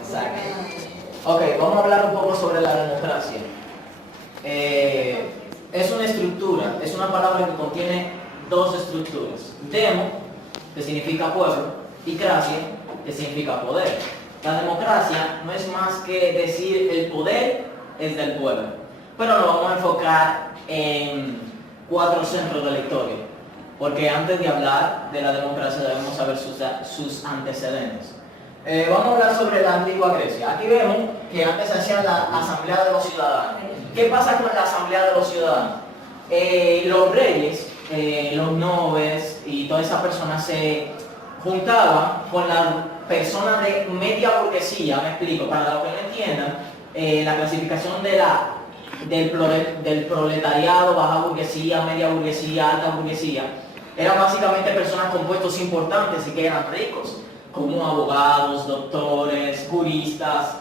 Exacto. Ok, vamos a hablar un poco sobre la democracia. Es una estructura, es una palabra que contiene dos estructuras. Demo, que significa pueblo, y cracia, que significa poder. La democracia no es más que decir el poder es del pueblo, pero lo vamos a enfocar en 4 centros de la historia, porque antes de hablar de la democracia debemos saber sus antecedentes. Vamos a hablar sobre la antigua Grecia. Aquí vemos que antes se hacía la asamblea de los ciudadanos. ¿Qué pasa con la asamblea de los ciudadanos? Los reyes, los nobles y todas esas personas se juntaban con las personas de media burguesía. Me explico, para los que no entiendan, la clasificación del proletariado, baja burguesía, media burguesía, alta burguesía, eran básicamente personas con puestos importantes y que eran ricos, como abogados, doctores, juristas,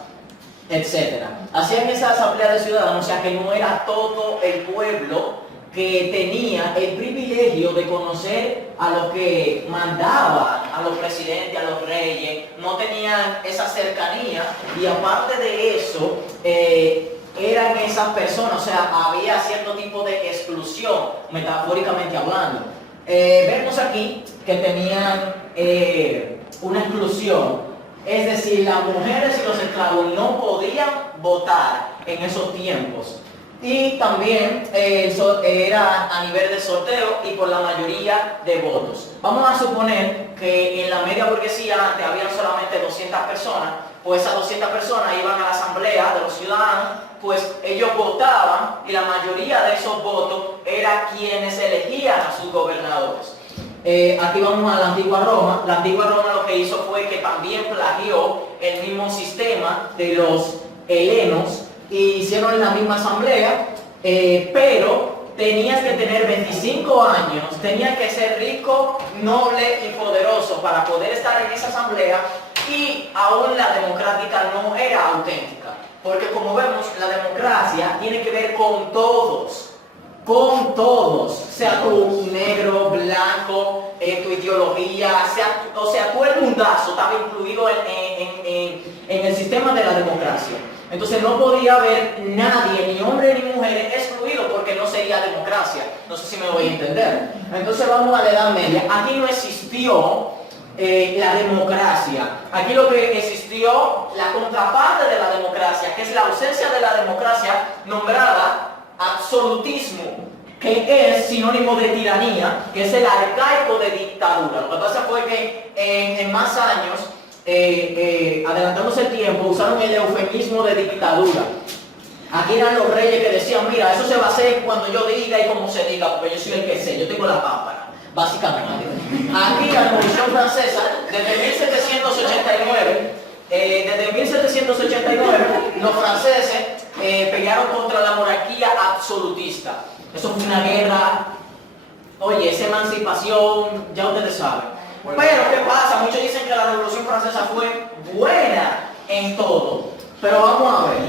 etc. Hacían esa asamblea de ciudadanos, o sea que no era todo el pueblo que tenía el privilegio de conocer a los que mandaban, a los presidentes, a los reyes, no tenían esa cercanía, y aparte de eso, eran esas personas, o sea, había cierto tipo de exclusión, metafóricamente hablando. Vemos aquí que tenían una exclusión, es decir, las mujeres y los esclavos no podían votar en esos tiempos. Y también era a nivel de sorteo y por la mayoría de votos. Vamos a suponer que en la media burguesía antes habían solamente 200 personas, pues esas 200 personas iban a la asamblea de los ciudadanos, pues ellos votaban y la mayoría de esos votos eran quienes elegían a sus gobernadores. Aquí vamos a la antigua Roma. La antigua Roma lo que hizo fue que también plagió el mismo sistema de los helenos y hicieron la misma asamblea, pero tenías que tener 25 años, tenías que ser rico, noble y poderoso para poder estar en esa asamblea, y aún la democrática no era auténtica, porque como vemos, la democracia tiene que ver con todos, sea tú negro, blanco, tu ideología, o sea, tú el mundazo estaba incluido en el sistema de la democracia. Entonces no podía haber nadie, ni hombre ni mujer, excluido, porque no sería democracia. No sé si me voy a entender. Entonces vamos a la Edad Media. Aquí no existió la democracia. Aquí lo que existió, la contraparte de la democracia, que es la ausencia de la democracia, nombrada absolutismo, que es sinónimo de tiranía, que es el arcaico de dictadura. Lo que pasa fue que en más años, adelantándose el tiempo, usaron el eufemismo de dictadura. Aquí eran los reyes que decían, mira, eso se va a hacer cuando yo diga y como se diga, porque yo soy el que sé, yo tengo la pámpara, básicamente. Aquí la Revolución Francesa, desde 1789, los franceses pelearon contra la monarquía absolutista. Eso fue una guerra, oye, esa emancipación, ya ustedes saben. Pero, ¿qué pasa? Muchos dicen que la Revolución Francesa fue buena en todo. Pero vamos a ver.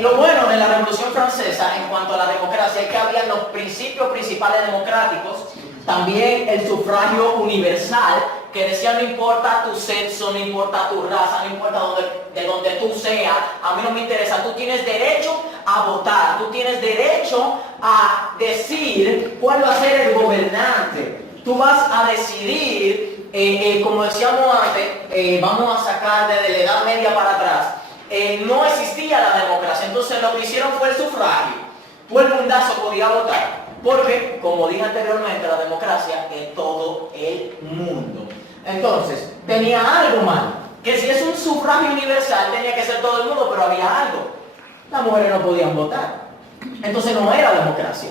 Lo bueno de la Revolución Francesa en cuanto a la democracia es que había los principios principales democráticos, también el sufragio universal, que decía no importa tu sexo, no importa tu raza, no importa de donde tú seas, a mí no me interesa, tú tienes derecho a votar, tú tienes derecho a decidir cuál va a ser el gobernante. Tú vas a decidir, como decíamos antes, vamos a sacar desde la Edad Media para atrás, no existía la democracia, entonces lo que hicieron fue el sufragio. Tú el mundazo podía votar, porque, como dije anteriormente, la democracia es todo el mundo. Entonces, tenía algo mal, que si es un sufragio universal tenía que ser todo el mundo, pero había algo. Las mujeres no podían votar, entonces no era democracia.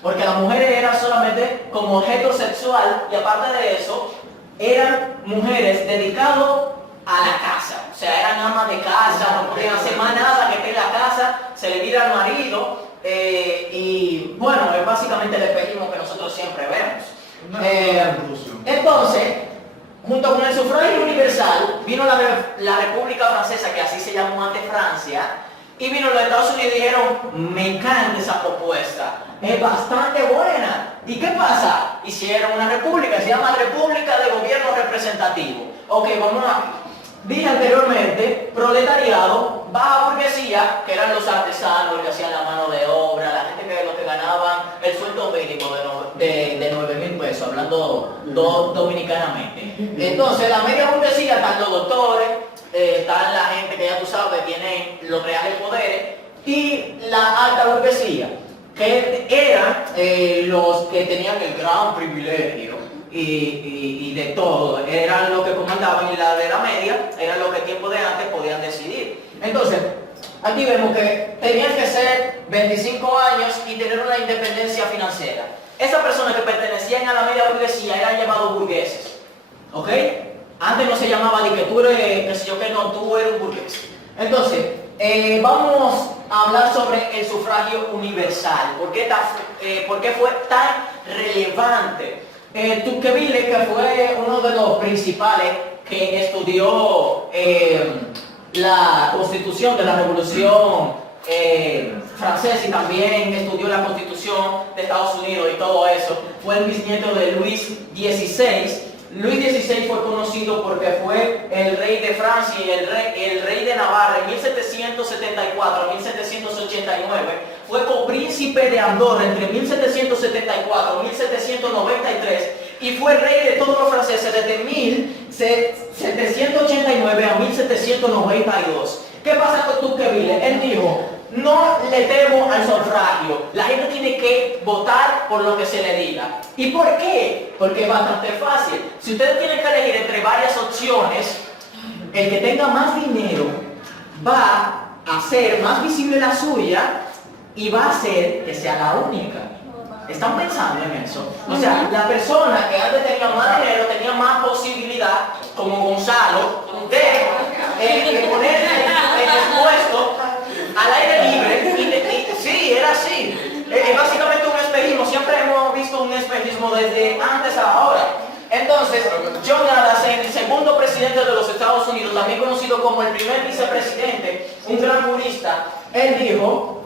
Porque las mujeres eran solamente como objeto sexual, y aparte de eso, eran mujeres dedicadas a la casa. O sea, eran amas de casa, no podían hacer más nada que estar en la casa, se le mira al marido, y bueno, es básicamente el espejismo que nosotros siempre vemos. Entonces, junto con el sufragio universal, vino la República Francesa, que así se llamó antes Francia, y vino los Estados Unidos y dijeron, me encanta esa propuesta, es bastante buena. ¿Y qué pasa? Hicieron una república, se llama República de Gobierno Representativo. Ok, vamos a... Dije anteriormente, proletariado, baja burguesía, que eran los artesanos que hacían la mano de obra, la gente que lo que ganaban el sueldo mínimo de 9.000 pesos, hablando dominicanamente. Entonces, la media burguesía están los doctores, están la gente que ya tú sabes, tienen los reales poderes, y la alta burguesía, que eran los que tenían el gran privilegio y de todo, eran los que comandaban, y la de la media eran los que tiempo de antes podían decidir. Entonces, aquí vemos que tenían que ser 25 años y tener una independencia financiera. Esas personas que pertenecían a la media burguesía eran llamados burgueses, ¿ok? Antes no se llamaba ni que tú eres, qué sé yo, que no, tú eres un burgués. Entonces, vamos a hablar sobre el sufragio universal. ¿Por qué fue tan relevante? Tocqueville, que fue uno de los principales que estudió la constitución de la Revolución Francesa y también estudió la constitución de Estados Unidos y todo eso, fue el bisnieto de Luis XVI. Luis XVI fue conocido porque fue el rey de Francia y el rey de Navarra en 1774 a 1789. Fue copríncipe de Andorra entre 1774 y 1793 y fue rey de todos los franceses desde 1789 a 1792. ¿Qué pasa con Tocqueville? Él dijo: no le temo al sufragio, la gente tiene que votar por lo que se le diga. ¿Y por qué? Porque es bastante fácil. Si ustedes tienen que elegir entre varias opciones, el que tenga más dinero va a hacer más visible la suya y va a hacer que sea la única. ¿Están pensando en eso? O sea, la persona que antes tenía más dinero tenía más posibilidad, como Gonzalo, de poner el puesto al aire libre. Sí, era así. Es básicamente un espejismo. Siempre hemos visto un espejismo desde antes a ahora. Entonces, John Adams, el segundo presidente de los Estados Unidos, también conocido como el primer vicepresidente, un gran jurista, él dijo: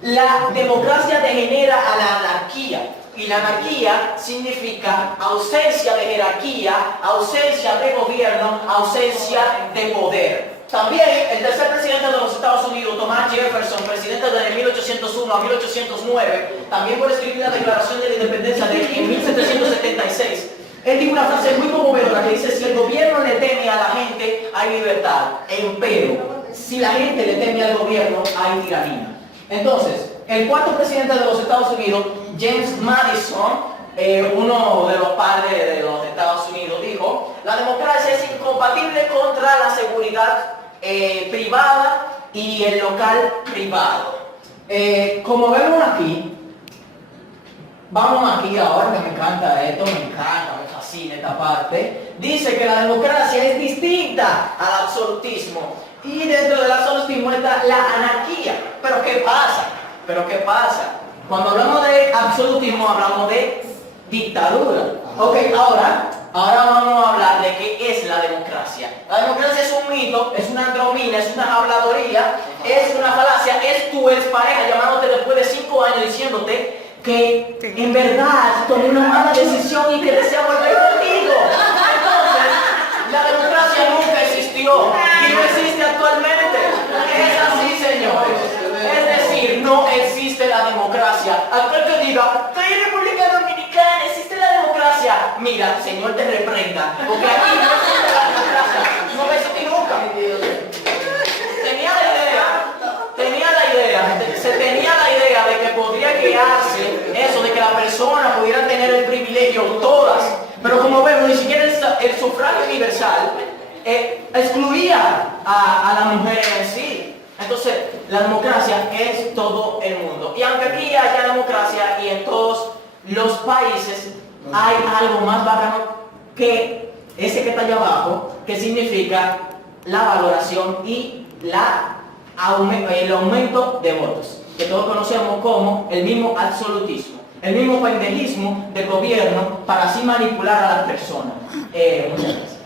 la democracia degenera a la anarquía. Y la anarquía significa ausencia de jerarquía, ausencia de gobierno, ausencia de poder. También el tercer presidente de los Estados Unidos, Thomas Jefferson, presidente desde 1801 a 1809, también por escribir la Declaración de la Independencia en 1776, él dijo una frase muy conmovedora que dice: si el gobierno le teme a la gente, hay libertad. Empero, si la gente le teme al gobierno, hay tiranía. Entonces, el cuarto presidente de los Estados Unidos, James Madison, uno de los padres de los Estados Unidos, dijo: la democracia es incompatible contra la seguridad privada y el local privado. Como vemos aquí, vamos aquí ahora, que me encanta esto, me encanta, me fascina esta parte. Dice que la democracia es distinta al absolutismo. Y dentro del absolutismo está la anarquía. ¿Pero qué pasa? Cuando hablamos de absolutismo hablamos de dictadura. Ok, ahora vamos a hablar de qué es la democracia. La democracia es un mito, es una andromina, es una habladoría, es una falacia, es tu expareja llamándote después de 5 años diciéndote que en verdad tomé una mala decisión y que desea volver contigo. Entonces, la democracia nunca existió y no existe actualmente. Es así, señores. Es decir, no existe la democracia. Aquel que diga: estoy en República Dominicana, existe la democracia. Mira, Señor te reprenda, porque aquí no existe la democracia. No va a existir nunca. Se tenía la idea de que podría crearse eso, de que la persona pudiera tener el privilegio, todas. Pero como vemos, ni siquiera el sufragio universal excluía a la mujer en sí. Entonces, la democracia es todo el mundo. Y aunque aquí haya democracia y en todos los países hay algo más bacano que ese que está allá abajo, que significa la valoración y el aumento de votos, que todos conocemos como el mismo absolutismo, el mismo pendejismo del gobierno para así manipular a las personas. Muchas gracias.